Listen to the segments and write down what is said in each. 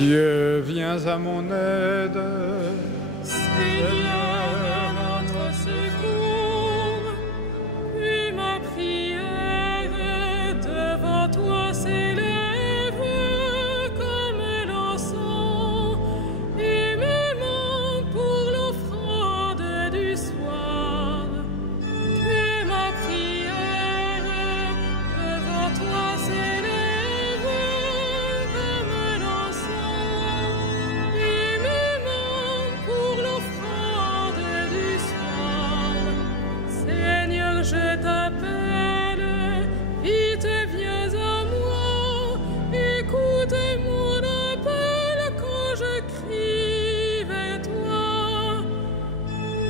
Dieu, viens à mon aide. Seigneur, notre secours, puis ma prière devant toi s'élève comme l'encens, et mes mains pour l'offrande du soir. Que ma prière devant toi s'élève comme l'encens, et mes mains pour l'offrande du soir. Seigneur, je t'appelle, vite viens à moi, écoute mon appel quand je crie vers toi.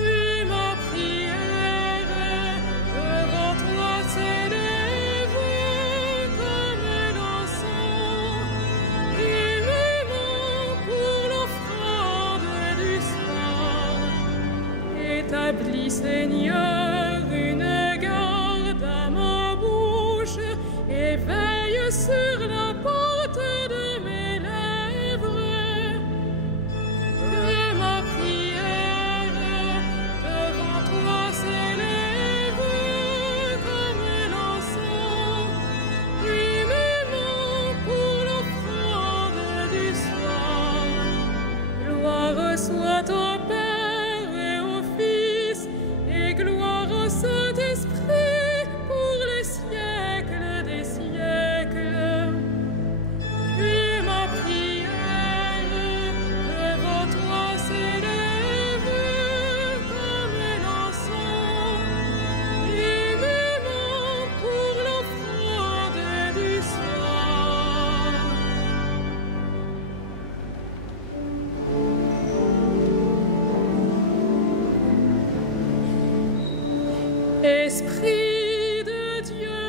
Et ma prière devant toi s'élève comme l'encens, et mes mains pour l'offrande du soir. Établis, Seigneur, une garde à ma bouche, et veille sur la porte de mes lèvres. Que ma prière devant toi s'élève comme l'encens, et mes mains pour l'offrande du soir. Gloire soit au Père et au Fils, et gloire au Saint-Esprit pour les siècles des siècles. Que ma prière devant toi s'élève comme l'encens, et mes mains pour l'offrande du soir. Esprit de Dieu,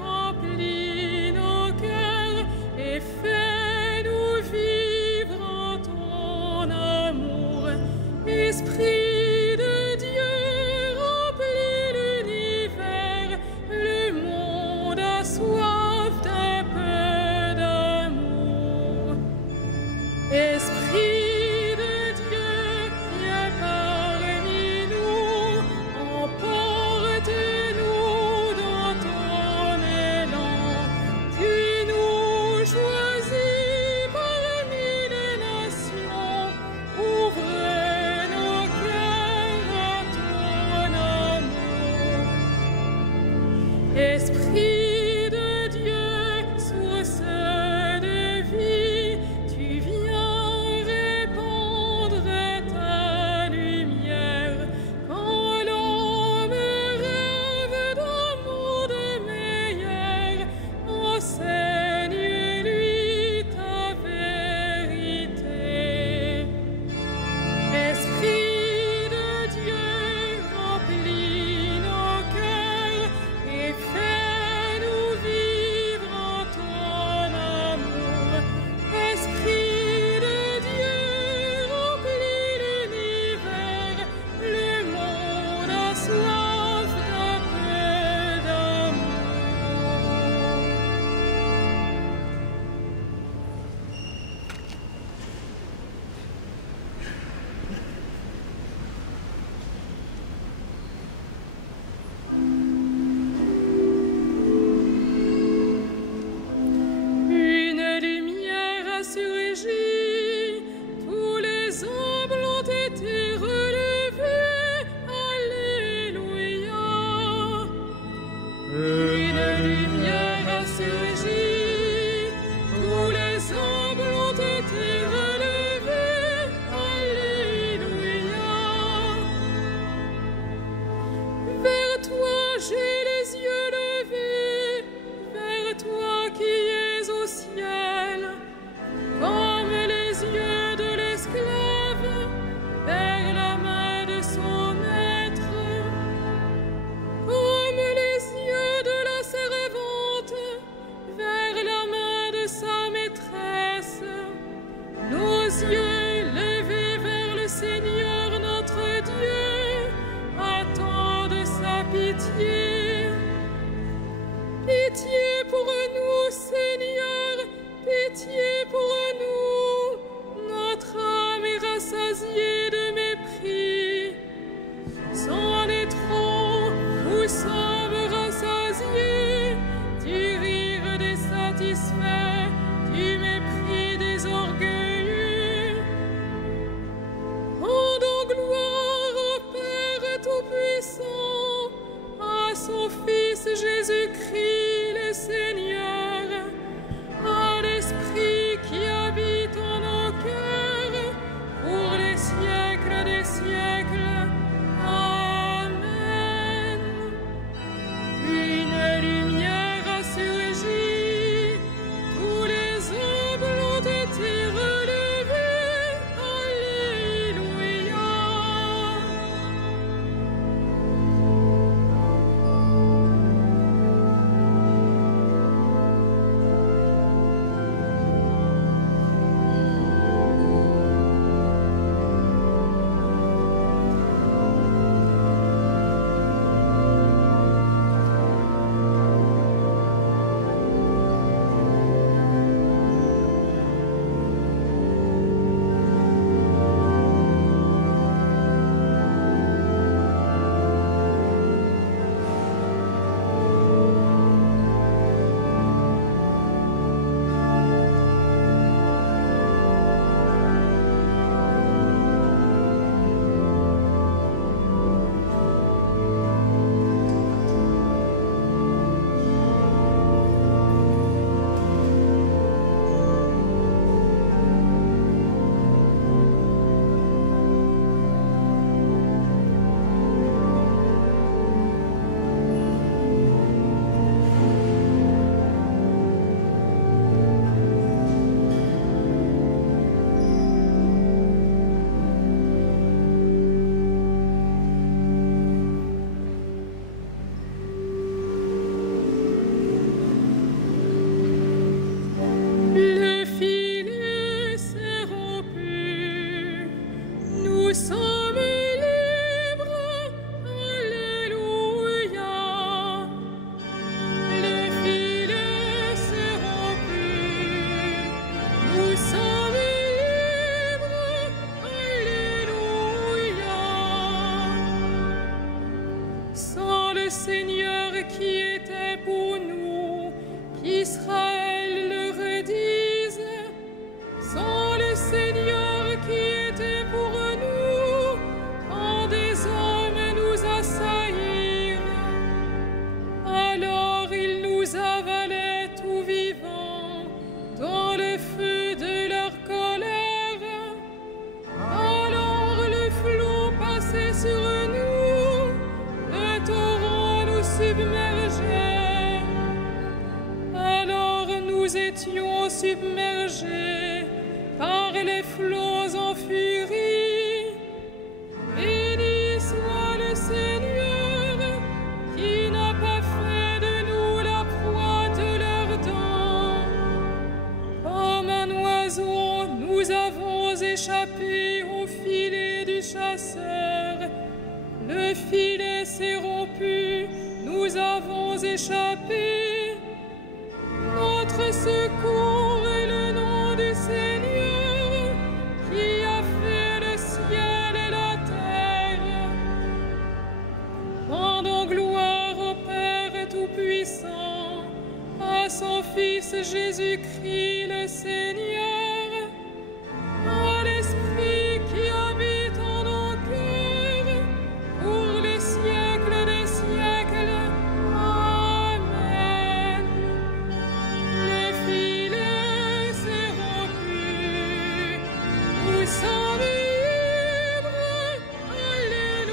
remplis nos cœurs et fais-nous vivre en ton amour. Esprit de Dieu, remplis l'univers, le monde a soif d'un peu d'amour. Esprit de Dieu, viens parmi nous, emporte-nous nous sommes libres, Alléluia. Le filet s'est rompu, nous sommes libres, Alléluia. Sans le Seigneur qui était pour nous, qu'Israël le redise, sans le Seigneur qui était pour nous, quand des hommes nous assaillirent, alors ils nous avalaient tout vivants dans le feu de leur colère. Alors le flot passait sur nous, le torrent nous submergeait. Alors nous étions submergés par les flots en furie. Béni soit le Seigneur qui n'a pas fait de nous la proie de leurs dents. Comme un oiseau, nous avons échappé au filet du chasseur. Le filet s'est rompu, nous avons échappé. Notre secours est le nom du Seigneur qui a fait le ciel et la terre. Rendons gloire au Père Tout-Puissant, à son Fils Jésus-Christ le Seigneur, à l'Esprit qui habite en nos cœurs, pour les siècles des siècles. Amen. Le filet s'est rompu, nous sommes libres, Alléluia.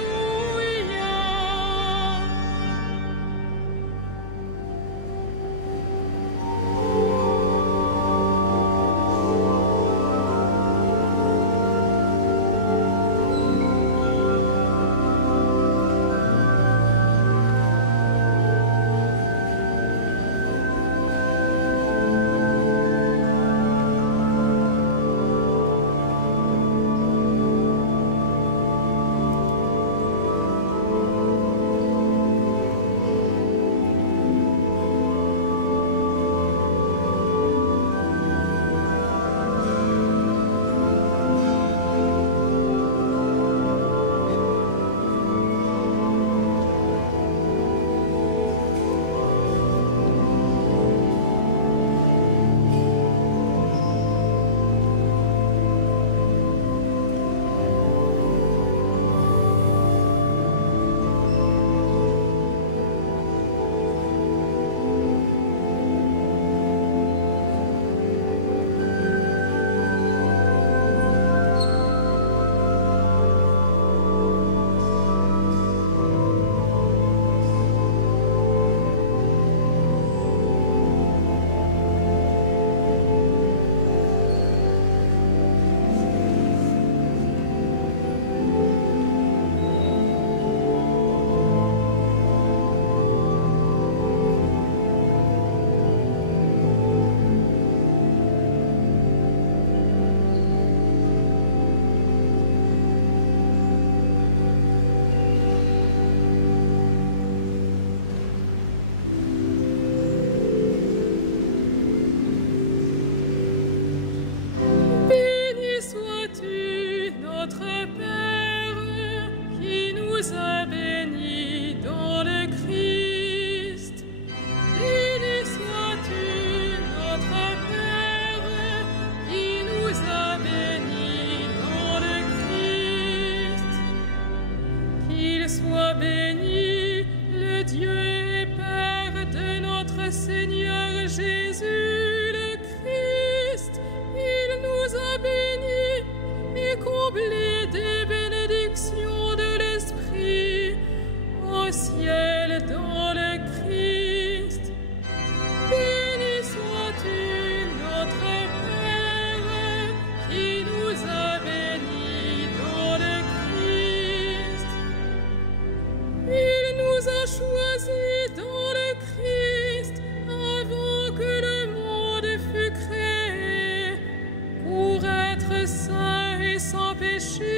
péché.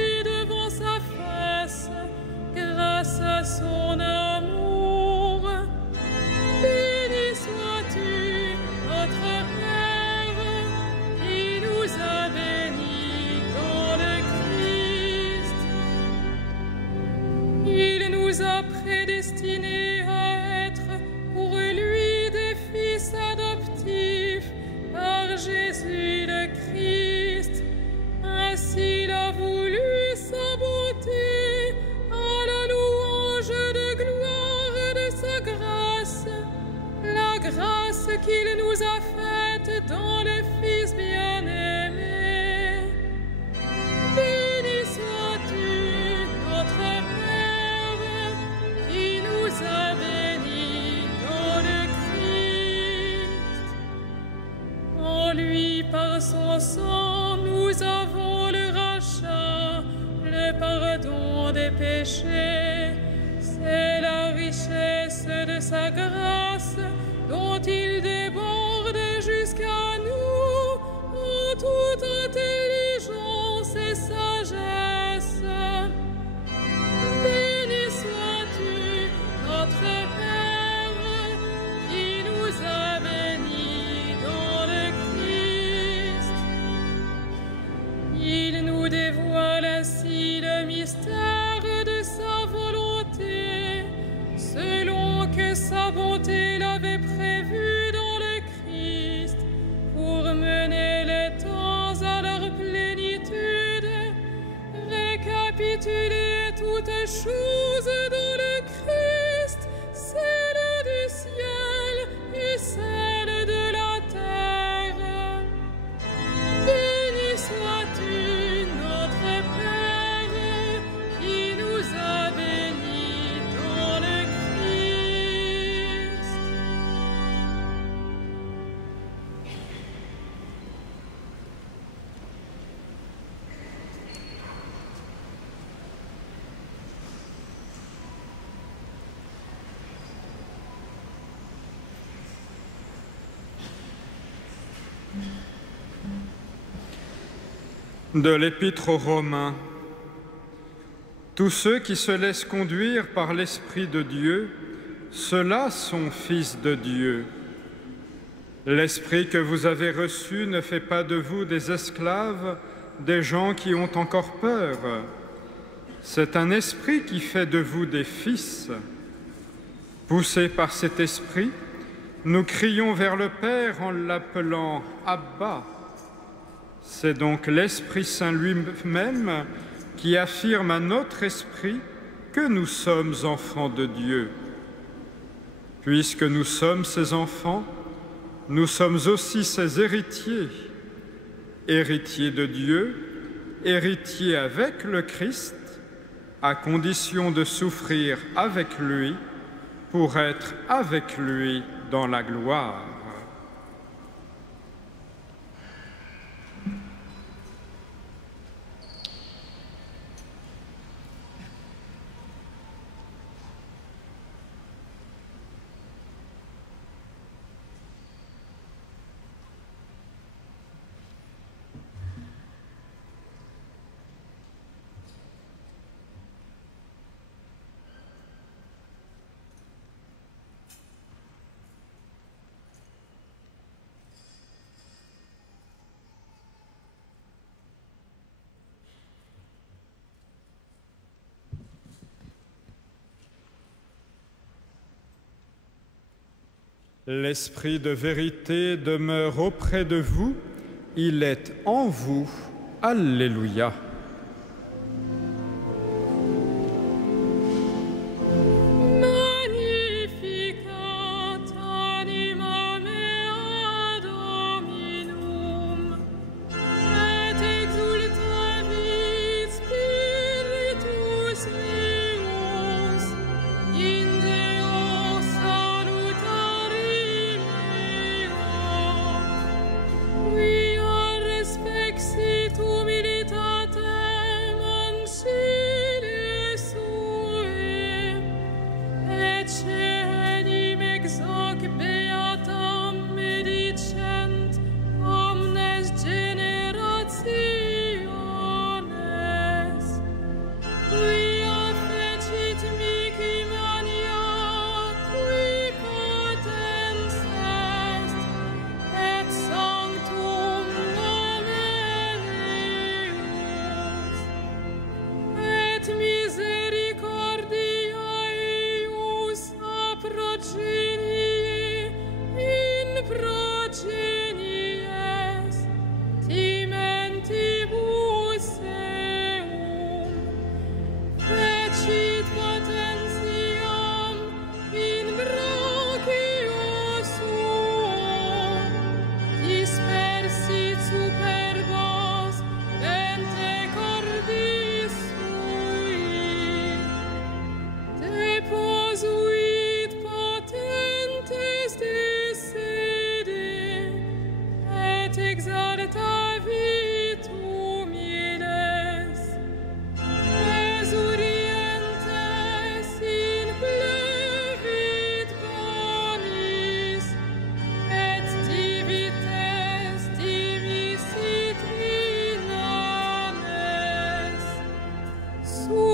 nous a prédestinés à être pour lui des fils adoptifs par Jésus le Christ. Ainsi il a voulu sa bonté à la louange de gloire de sa grâce, la grâce qu'il nous a faite dans le Fils bien-aimé. Béni sois-tu, notre Père, qui nous a bénis dans le Christ. En lui, par son sang, nous avons le rachat, le pardon des péchés. C'est la richesse de sa grâce dont il déborde jusqu'à nous en toute intelligence et sagesse. Béni sois-tu, notre Père, qui nous a bénis dans le Christ. Il nous dévoile ainsi le mystère de sa volonté, selon que sa bonté l'avait prévu dans le Christ, pour mener les temps à leur plénitude, récapituler toutes choses dans le Christ, celles du ciel et celles de la terre. Béni sois-tu, notre Père, qui nous a bénis dans le Christ. De l'Épître aux Romains. Tous ceux qui se laissent conduire par l'Esprit de Dieu, ceux-là sont fils de Dieu. L'Esprit que vous avez reçu ne fait pas de vous des esclaves, des gens qui ont encore peur. C'est un esprit qui fait de vous des fils. Poussés par cet esprit, nous crions vers le Père en l'appelant Abba. C'est donc l'Esprit Saint lui-même qui affirme à notre esprit que nous sommes enfants de Dieu. Puisque nous sommes ses enfants, nous sommes aussi ses héritiers, héritiers de Dieu, héritiers avec le Christ, à condition de souffrir avec lui pour être avec lui dans la gloire. L'Esprit de vérité demeure auprès de vous, il est en vous. Alléluia. Situm militatem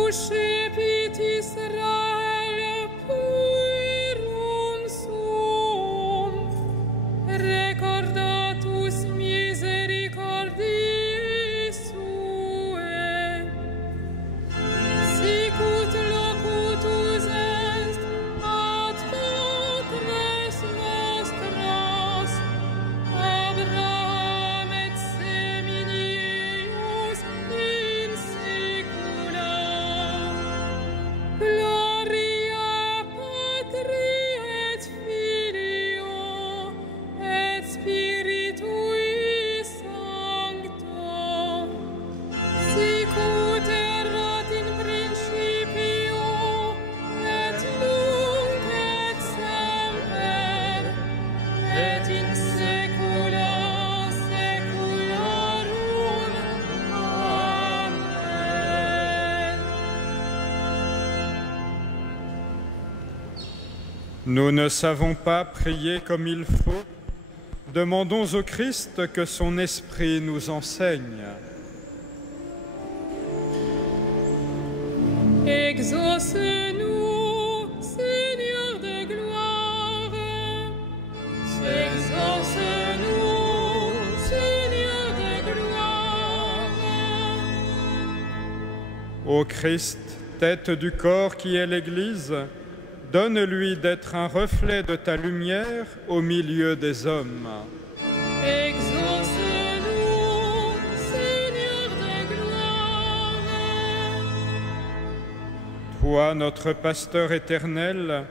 uscipit Israel puerum sum, recordatus misericordiae suae, sicut locutus est ad patres nostros, Abraham et seminius in saecula. Gloria Patri et Filio et Spiritui Sancto, sicut erat in principio et nunc et semper et in saecula saeculorum. Amen. Nous ne savons pas prier comme il faut. Demandons au Christ que son esprit nous enseigne. Exauce-nous, Seigneur de gloire. Exauce-nous, Seigneur de gloire. Ô Christ, tête du corps qui est l'Église, donne-lui d'être un reflet de ta lumière au milieu des hommes. Exauce-nous, Seigneur de gloire. Toi, notre pasteur éternel,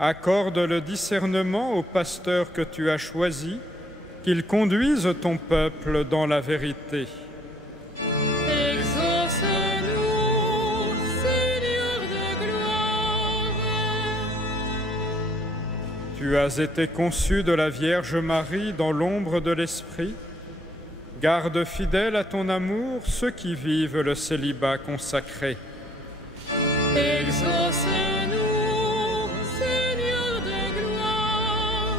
accorde le discernement aux pasteurs que tu as choisis, qu'ils conduisent ton peuple dans la vérité. Exauce-nous, Seigneur de gloire. Tu as été conçu de la Vierge Marie dans l'ombre de l'Esprit. Garde fidèle à ton amour ceux qui vivent le célibat consacré. Exauce-nous, Seigneur de gloire.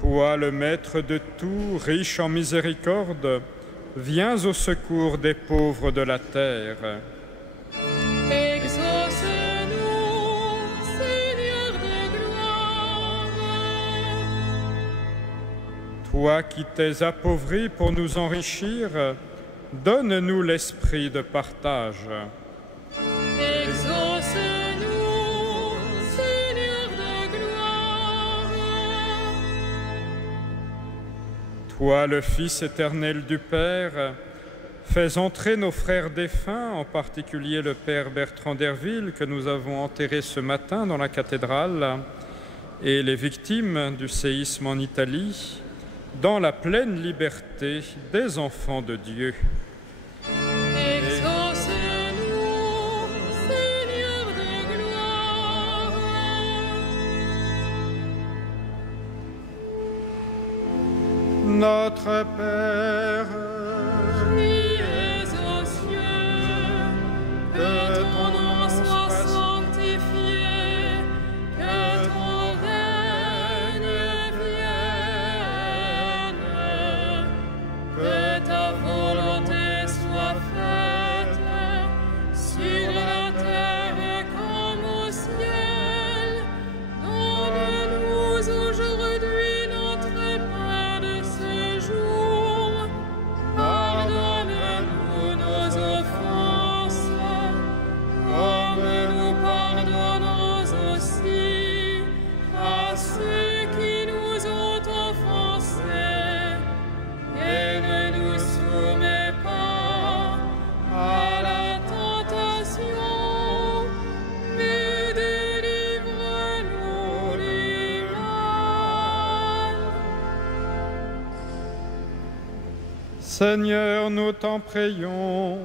Toi, le Maître de tout, riche en miséricorde, viens au secours des pauvres de la terre. Exauce-nous, Seigneur de gloire. Toi qui t'es appauvri pour nous enrichir, donne-nous l'esprit de partage. Exauce-nous, Seigneur de gloire. Toi, le Fils éternel du Père, fais entrer nos frères défunts, en particulier le Père Bertrand d'Herville, que nous avons enterré ce matin dans la cathédrale, et les victimes du séisme en Italie, dans la pleine liberté des enfants de Dieu. Exauce-nous, Seigneur de gloire. Notre Père, Qui es aux cieux, que ton nom soit sanctifié, que ton règne vienne, que ta volonté soit faite sur la terre comme au ciel. Donne-nous aujourd'hui notre pain de ce jour. Pardonne-nous nos offenses, comme nous pardonnons aussi à ceux qui nous ont offensés. Et ne nous soumets pas à la tentation, mais délivre-nous du mal. Seigneur, nous t'en prions,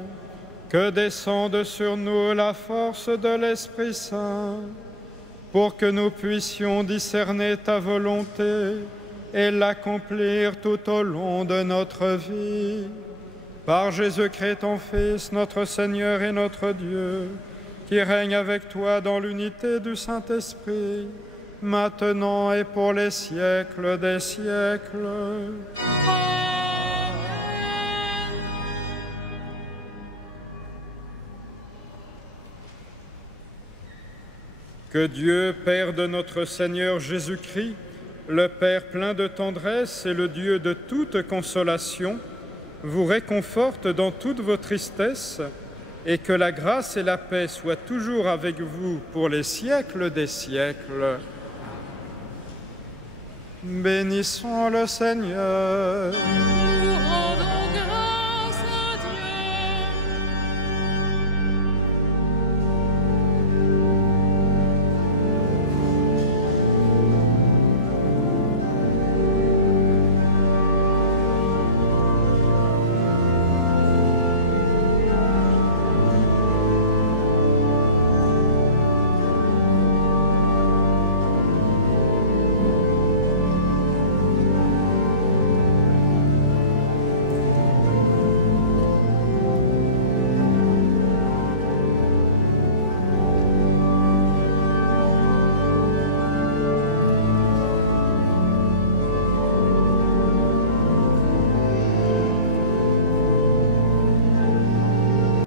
que descende sur nous la force de l'Esprit Saint, pour que nous puissions discerner ta volonté et l'accomplir tout au long de notre vie. Par Jésus-Christ, ton Fils, notre Seigneur et notre Dieu, qui règne avec toi dans l'unité du Saint-Esprit, maintenant et pour les siècles des siècles. Amen. Que Dieu, Père de notre Seigneur Jésus-Christ, le Père plein de tendresse et le Dieu de toute consolation, vous réconforte dans toutes vos tristesses et que la grâce et la paix soient toujours avec vous pour les siècles des siècles. Bénissons le Seigneur.